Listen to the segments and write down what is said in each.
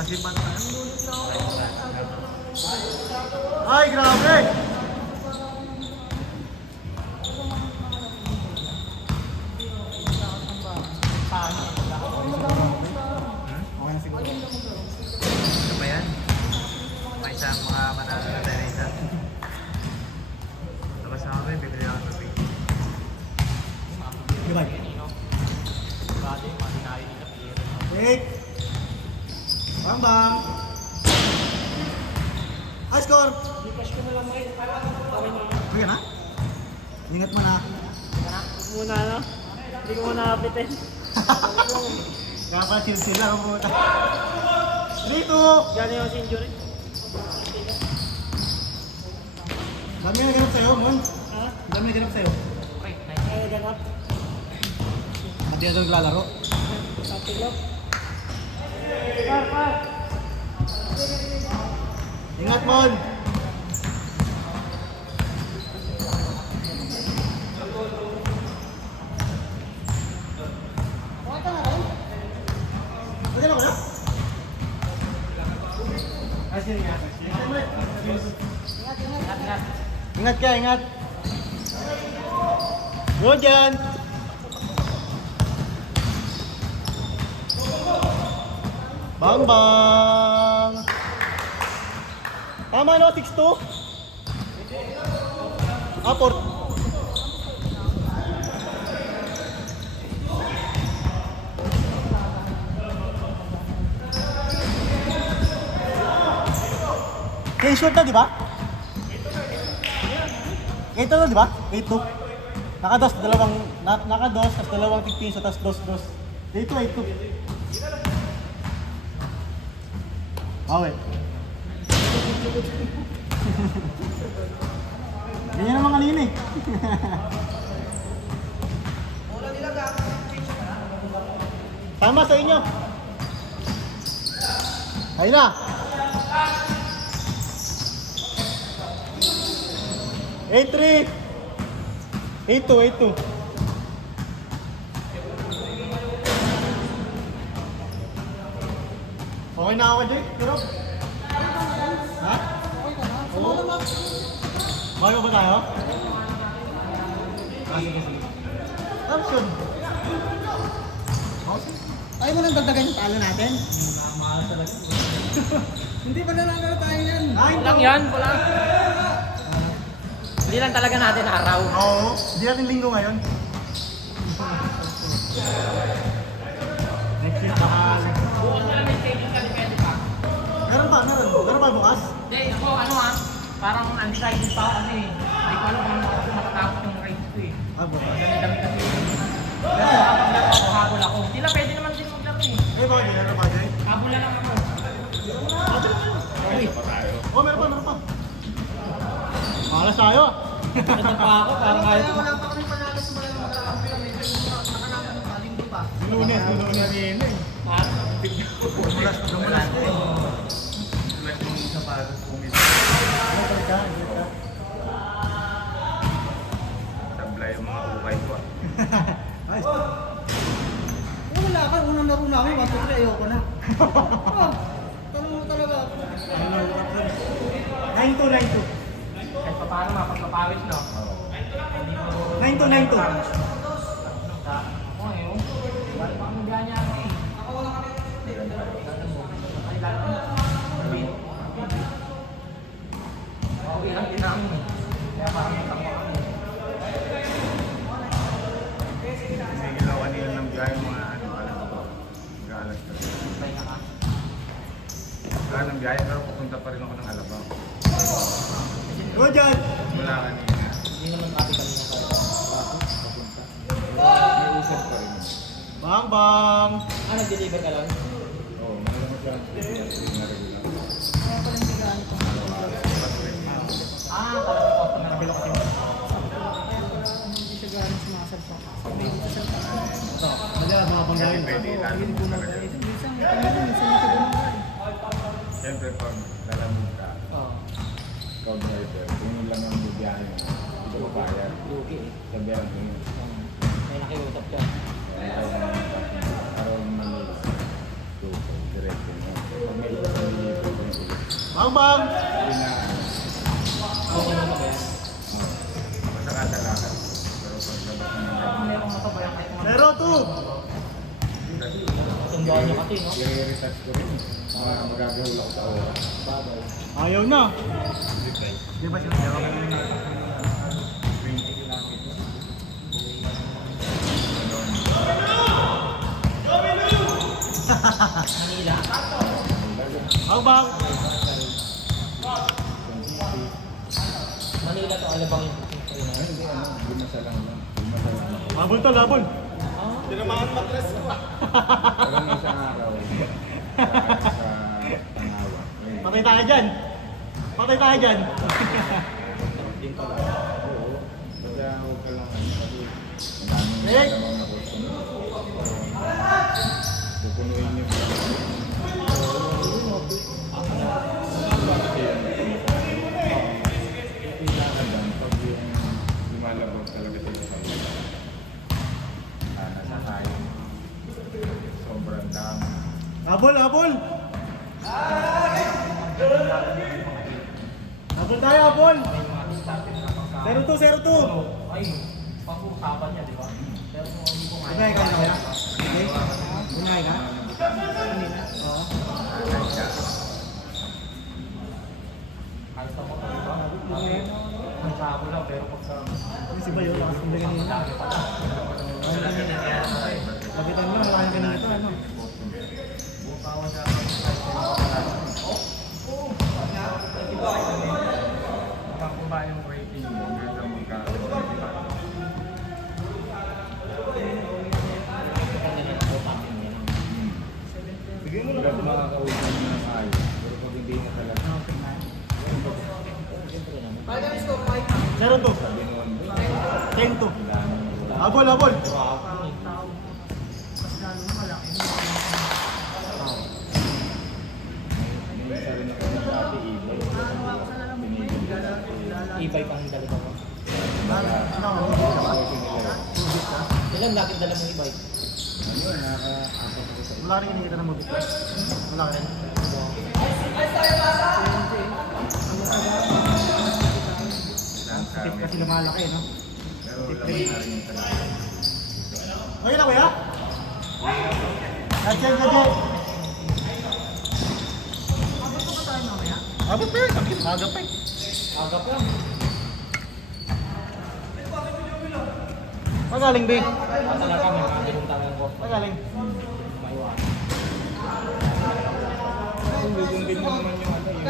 Nasipan ka. Ay, grabe! Okay na siguro. Ano ba yan? May isang mga manalo na tayo na isa. Tapos na kami, bibili ako ng pay. Goodbye. Wait! Bang bang! High score! Lipas ko na lang ngayon. Okay na. Okay na? Ingat mo na. Muna no? Hindi ko muna kapitin. Kapasil sila ang puta. 3-2! Gano'n yung injury. Dami na ganap sa'yo, Mon. Ha? Dami na ganap sa'yo. Ay, ganap. Hindi na ito naglalaro. Tapilok. Par. Ingat, Mon! Okay ka na rin? Pwede na ko na? Ay, sige nga. Ingat ka, ingat. Go dyan! Bang bang! Tama no, 6-2? Ah, 4. Kaya short na, di ba? 8 na, di ba? 8-2. Naka-dos, naka-dos, tapos dalawang 15, so tapos dos. 8-2. Okay. Ganyan naman kanina eh. Tama sa inyo. Ayun na. 8-3. 8-2. Okay na ako, Jake. Pero... Ha? Oo. Bago ba tayo? Sige. Option. Ayaw mo nang dagdagan yung talo natin? Mahal talaga. Hindi pa nalang tayo yan. Lang yan, wala. Hindi lang talaga natin araw. Oo. Hindi natin linggo ngayon. Next week baka... Bukas na lang may schedule ka, depende pa. Meron ba bukas? Hindi, ako parang undecided pa ako kasi hindi ko alam kung ako matatapos yung race ko eh. Ah, bukas. Dami kasi. Kasi nakapaglaro ako, habol ako. Sila pwede naman din maglaro eh. Eh, baka di na ba, Jake? Habol na lang ako. Oh, meron pa. Malas tayo. Ito pa ako, parang kahit... Wala pa kami panalo sa mga magkakampi na medyo nakalaman ng kalinggo pa. Lunes rin eh. Lumulas ko eh. Lumulas mo sa para pumili. Balik ka. Sablay yung mga ukay ko ah. Nice. Wala ka, unang laro namin, 1-2-3, ayoko na. Tanong mo talaga. 9-2. Kahit pa paano mapagpapawis, no? 9-2. Oo, yun. Wala pa kami ganyan ako eh. Ay, lalo na. Okay lang din namin eh. Kaya parang matangwa kami. May ginawa nila ng biyahe mga alam ko. Mag-aalas ka. Bye na ka. Wala ng biyahe pero pupunta pa rin ako ng Alabang. Go dyan. Wala kanina. Hindi naman kami kami na kaya. May usap pa rin. Bang bang. Ah, nag-deliver ka lang? Oo, malamat lang. Kaya pala hindi gaano pa. Ah, parang may customer bilo kasi. Hindi siya gaano sumasalpa. Sabi ko sa salpa. Ito, mali mga Kasi panggaling. pwede ilan talaga. Minsan, minsan ito bumangay. Siyempre, pag lalamog ka, Oo. ikaw driver, kung yun lang ang bibiyahe mo, hindi ko bayad. Lugi eh. Sabihan ko yun. May nakiusap ka. Araw ng Manila. Luto, diretso mo. Pag may ulit, hindi ko ulit. Bang bang! Hindi na, Okay naman ba yan? basta kadalakan. Pero pag labas na ng Meron matabayan kahit mga... Zero two! Tandaan niya kasi, no? i-retouch ko rin. Magagahul ako sa oras. Bagay. Ayaw na. Di ba siya? 20 kilometers. Manila. Bang bang! Manila to, Alabang yung booking ko yun. Hindi, Bumasa lang lang. Bumasa lang ako. Habol to, labol. Ah, Pero may isang araw, sa Tanawa. Patay tayo dyan. Patay tayo dyan. din pala. Oo. Basta huwag ka lang kasi madaming Eh! namang na customer. Pupunuin niyo. Kailangan pag yung lumalabog talaga sila sa iyo. Nasa tayo. Sobrang dami. Habol, habol! Habol tayo, habol! May mga discount na pagka... 02, 02! Ay, pag-uusapan niya, di ba? Pero kung hindi ko nga... Bunay ka na kaya? Okay? Bunay ka? Oo. Kahit ako, di ba? Ang sabo lang, pero pag sa... Yung si Bayo, lakas ng ganito. Lagi pa lang. Kapitan mo, malaking ganito, ano? Makakuha yung rating mo hanggang sa magkakaroon. Bigyan mo lang makakausap mo ng ayos. Pero pag hindi na talaga, 02. sabi noon, 10-2. Habol, habol! may isa rin ako ng dati ibay. Pinigil ko dati. Ibay pang dalawa ko. Ano Ilan lagi dala mong ibay? yun, nakaka-apat ko sa Wala rin kinikita ng movie. Wala ka rin. isang Sakit kami. kasi lumalaki, no? Pero laman na rin yung talaga. Okay na, kuya? Kasi gabi. Abot pa yun. Sakit. Aga pa eh. Agap lang. Magaling, be. Talaga may mga binuntangan ko. Magaling. Maiwan. Kung gugundin mo naman yung ano, yung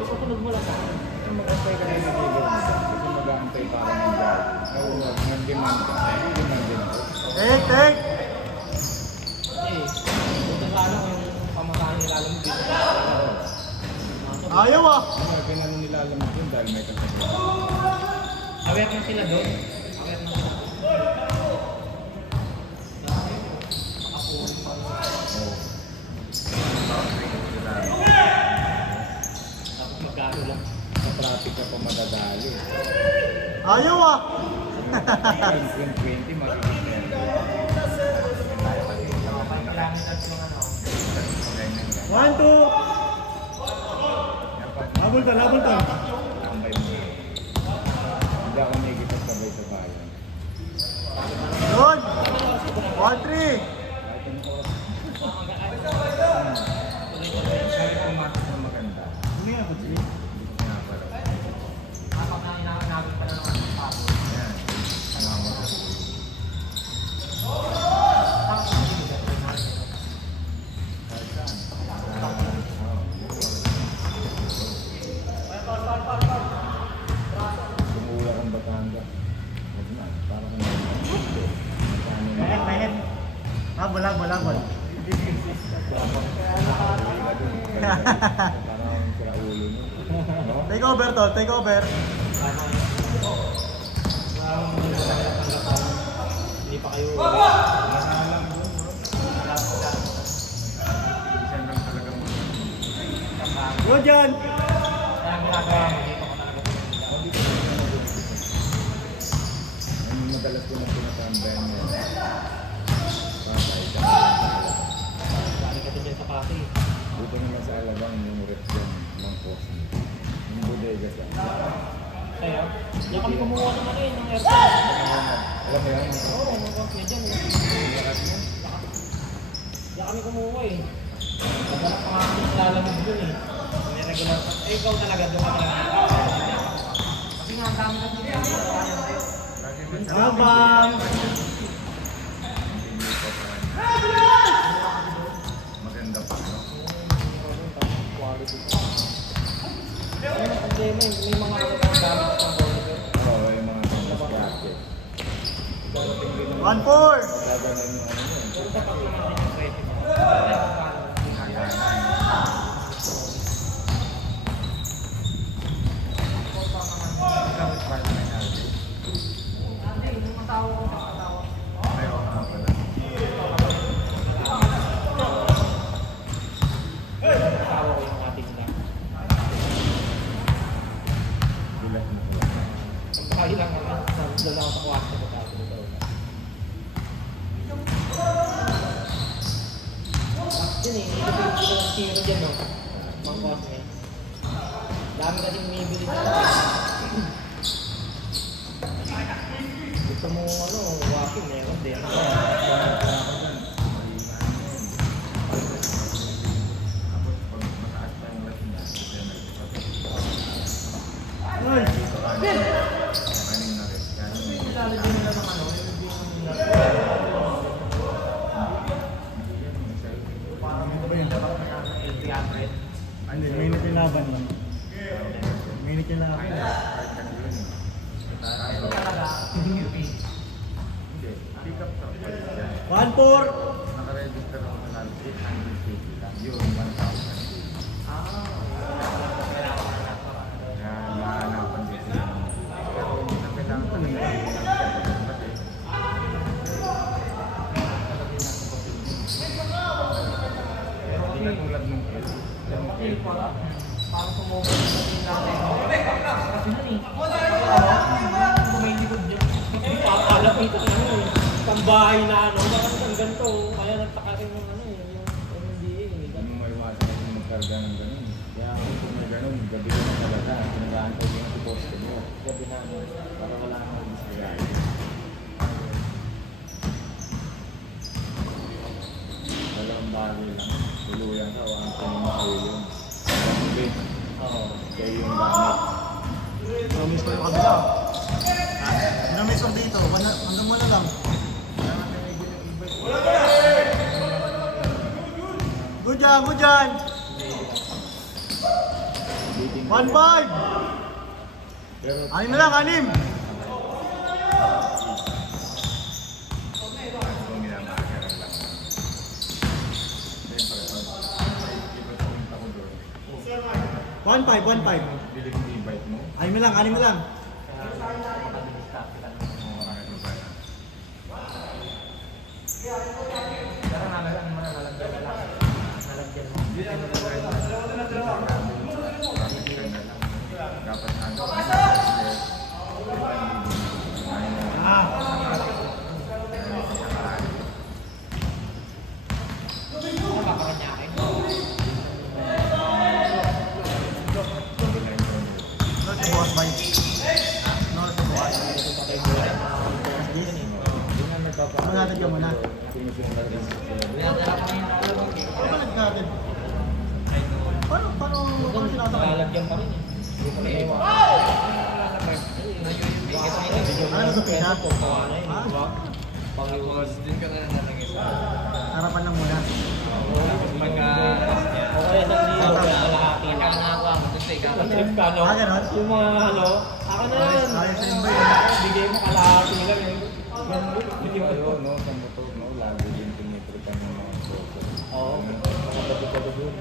Isusunod mo lang sa akin. yung mag-antay ka na yung nagigil mo. Kasi mag-aantay para mag-gawin. Nahuwag, nag-demand ka. Hindi demand din ako. Take, take. Eh, buta sana kung yung pamasahin nilalam mo dito. Ayaw ah. Ano, pinano nilalamig yun dahil may kasabihan. Awet na sila doon. Awet na sila. Oo. Tapos magkano lang. Sa traffic ka pa madadali. Ayaw ah. Yung 20, magiging 10. Kilometers yung ano. 1, 2. Habol to, habol to. Tambay mo. Hindi ako nagkikipagkabay sa bayan. Doon. 1, 3. Kahit yung oras. Kahit pumasok na maganda. Hindi nga, kutsi. Hindi ko pinapalaw. Kapag na inaanapin ka na naman ng tao. Ayan. Sumama sa ulo. Tapos hindi ka rin Kahit saan. Tumula kang Batangas. Huwag na. Para kung Mehet, mehet. Habol, habol, habol. Parang sira ulo nyo. No? Take over to, take over. Hindi pa kayo. Nakalam doon, bro. Minsan lang talaga mo. Go dyan! Kaya ang ginagawa mo, dito ko talaga. Ang madalas ko na pinatambayan mo. Dali ka din sa pati. Dito naman sa Alabang yung rep dyan, ng Cosme. Yung bodega sa Kaya, diyan kami kumuha ng ano ng aircon. Alam mo yan? Oo, medyo dyan. Lakas mo? Diyan kami kumuha eh. Maghanap pa nga kami sa lalamig dun eh. May regular. Eh, ikaw talaga doon ka talaga. Kasi nga, ang dami kasi dito. Abang! Maganda pa, no? Quality. Ano ang problema eh, may mga ano pang gamit sa computer. Oo, yung mga bracket. 1-4! Gagawin yung ano yun. Kung tapat naman din yung presyo. Gamit pa rin na natin. Hindi, yung matawa ko sa matawa. Pero nga pala. Matawa ko yung ating lang. Gulat mo pala. Ang bahay lang naman, doon ako sa kwarto ko tapos ito. Yun eh, hindi ko yung zero dyan no. Mang Cosme. Dami kasi bumibili sa gusto mo ano, walking meron din. Ilalagay nila ng ano, parang ito ba yung dapat na L300? Hindi, minute yung laban yun. Minute yung laban. Ito talaga, UP. 1-4! Nakaregister ako sa 850 lang. Yun, 1,000. Kailangan na natin. Kaya mahanapan dito. Pero hindi na kailangan ko nila. Hindi na tulad ng L. Yung L. Parang sumobra sa natin. Kasi nun eh. Kung may likod dyan. Alam ito na ano eh. Pambahay na ano. Parang isang ganito. Kaya nagtaka rin yung ano eh. Yung MDA eh. Anong may iwasan kasi magkarga ng ganun. Kaya kung may ganun, gabi ko na talaga. Pinag-aantay ko yung supposto mo. Gabi na ano. Para wala nang mag-display. Dalawang bagay lang. Tuluyan ka, walang kanina ko yun. Grabe. Oo. Kaya yung gamit. Promise ko yung kabila. Promise ko dito. Hanggang mo na lang. Good dyan, good dyan! 1-5! Pero Anim na lang, anim! kung minamahal lang. Siyempre, iba sa punta ko doon. 1-5, 1-5. Bili ko invite mo. Anim na lang, anim na lang. Kaya makabilis ka. Oo, ano ba na? Pero nalagyan mo na nalagyan na lang. Nalagyan mo. Hindi na nalagay na. Bakit ka na lang? Dapat ano? Ah! Ano ba pakanyakin? North sa bukas, bay. North sa bukas. Patay buhay na Yes. Wala natin mo na. Pinadala ko na yung alam mo. Paano natin? Paano sinasakay? Lalagyan pa rin eh. Hindi ko na ewan. Ano sa pisa? Pagkawa na yun, Ah. di ba? Pag-iwas din ka na nalagay sa Harapan lang muna. o kaya sa liyo, kaya kalahati na. Trip ka, no? Ah, ganon? Yung mga ano, ako na yan. Ayos sa iba yun. Bigay mo kalahati lang yun. Hindi mo. Tayo, no, sa motor, no, lagi din tinitripan ng mga soso. Oo, makagabi ka doon.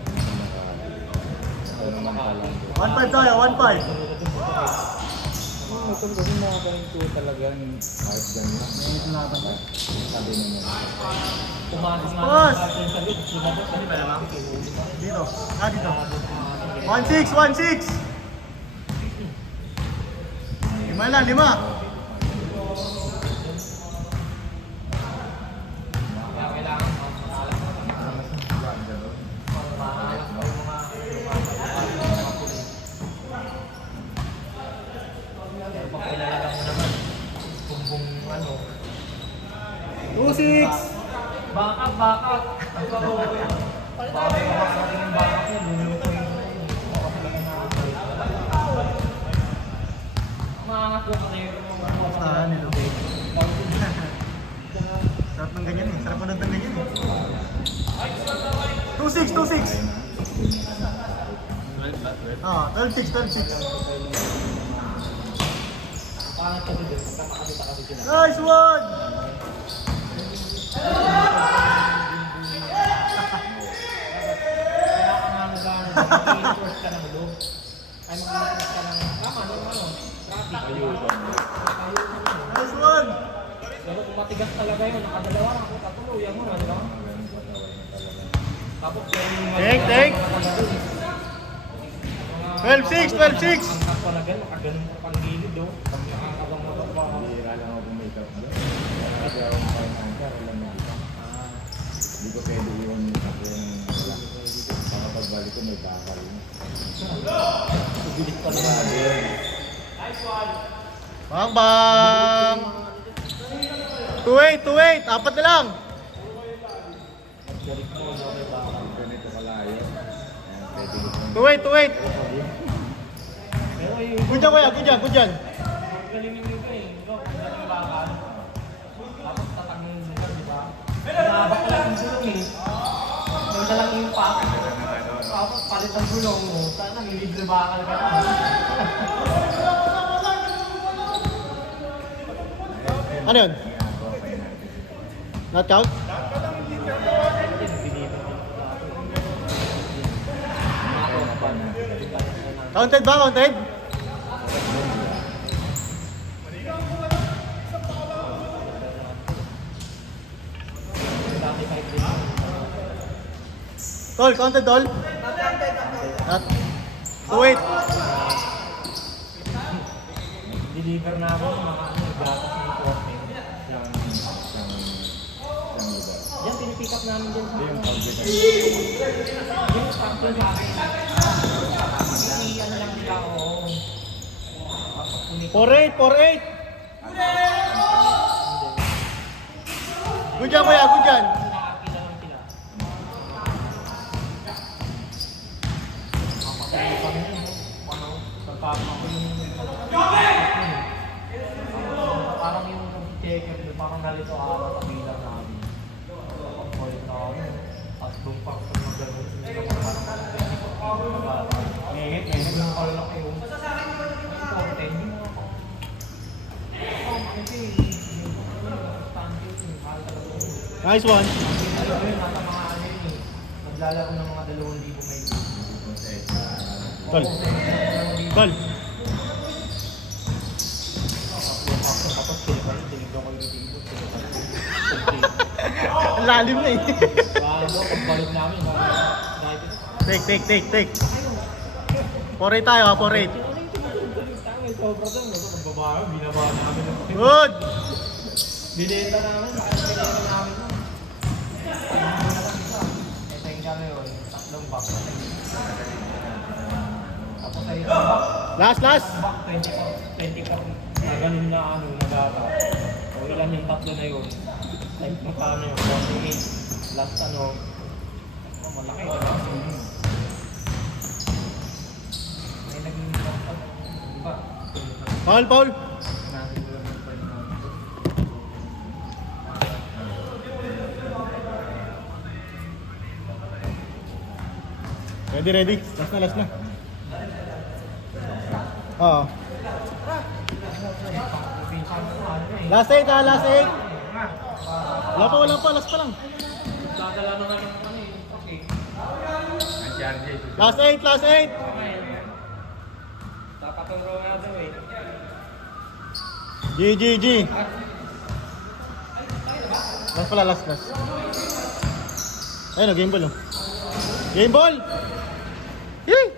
Ito naman pala. 1-5 tayo, 1-5. Yung motor kasi mga ganito talaga, kahit ganyan. Minute na laban. Sabi naman. Pumasok nga Boss! natin sa loob. Sila doon, pwede ba naman? Dito. Ah, dito. Pumasok 1-6, 1-6. 5 lang, 5. Kaya kailangan makalak na makalak pa yung mga pulis. Pero pag pinalaga mo naman, bumbong ano, 2-6. backup. Bakit yung backup niya, luluto yung maangat ko na yun. Saan nilo? Sarap ng ganyan eh. Sarap ng ganyan eh. 2-6, 2-6. Ah, 12-6, 12-6. Pangat kasi din, magkakakabita kasi sila. Nice one! Kaya ka nga mag-enforce ka ng loob. Ay mag-enforce ka ng tama, traffic. Ayusan. Nice one! Pero kung matigas talaga yun, nakadalawa lang ako, tatuluyan mo na, di ba? Tapos Take, take. 12-6, 12-6. Ang kapalagan, makaganon ka pang gilid, oh. Pag nakakabang mababa. Bihira lang ako bumikap doon. Kasi ako financial, alam mo dito. Hindi ko pwede iwan yung ako yung wala. Baka pagbalik ko may bakal. Subilit pa naman. Bang bang! 2-8, 2-8. Apat na lang. Galit mo, no, may baka. Ganito kalayo. Pwede ko 2-8, 2-8. Pero yung Good dyan kuya, good dyan, good dyan. galing yung iba eh. Ikaw, kung galing yung baka. Tapos tatangin yung lugar, di ba? Nabak ka lang yung gulong eh. May dalang impact. Tapos palit ang gulong mo. Sana nilibre bakal ka na. Ano yun? Not count? Counted ba? Counted? Tol, counted tol? Not. 2-8. Deliver na ako ng mga ano, gatas ng korte. Yan, pinipick up namin dyan. Yung sakto sa akin. Kasi ano lang nila ako. 4-8, 4-8. Good dyan kuya, good dyan. Nakakita lang sila. Papatay pa rin yun. Ano, pagpapa ko yung... Parang yung checker, parang nalito ako sa bilang namin. Pag-point na ako. At doon pa ako mag-gano'n. Ngehit yung kalaki yung... Korte, hindi mo ako. Kasi yung stante yung mahal talaga yun. Nice one. Nasa mga ano yun eh. Naglalaro ng mga 2,000 may Tol. Tol. Tapos tinignan ko yung table. Ang lalim na eh. Bago, pagbalik namin. Take. 4-8 tayo ha, 4-8. Ano yung sobra doon? Nagbabago, binaba namin. Good. Binenta namin, binenta namin. Ito yung kami yun, 3 box. Tapos sa isang box, Last. box 20 pa na ganun na ano, nagara. O ilan yung 3 na yun. Like magkano yun, 48. Last ano, malaki. May naging diba? Paul. Ready. Last na. Oo. Last 8 ha, last 8. Wala pa, last pa lang. Dadala na nga ng ano eh. Okay. Last 8. Dapat ang Ronaldo eh. GG. Last pala, last. Ayun o, game ball o. Game ball! Yay!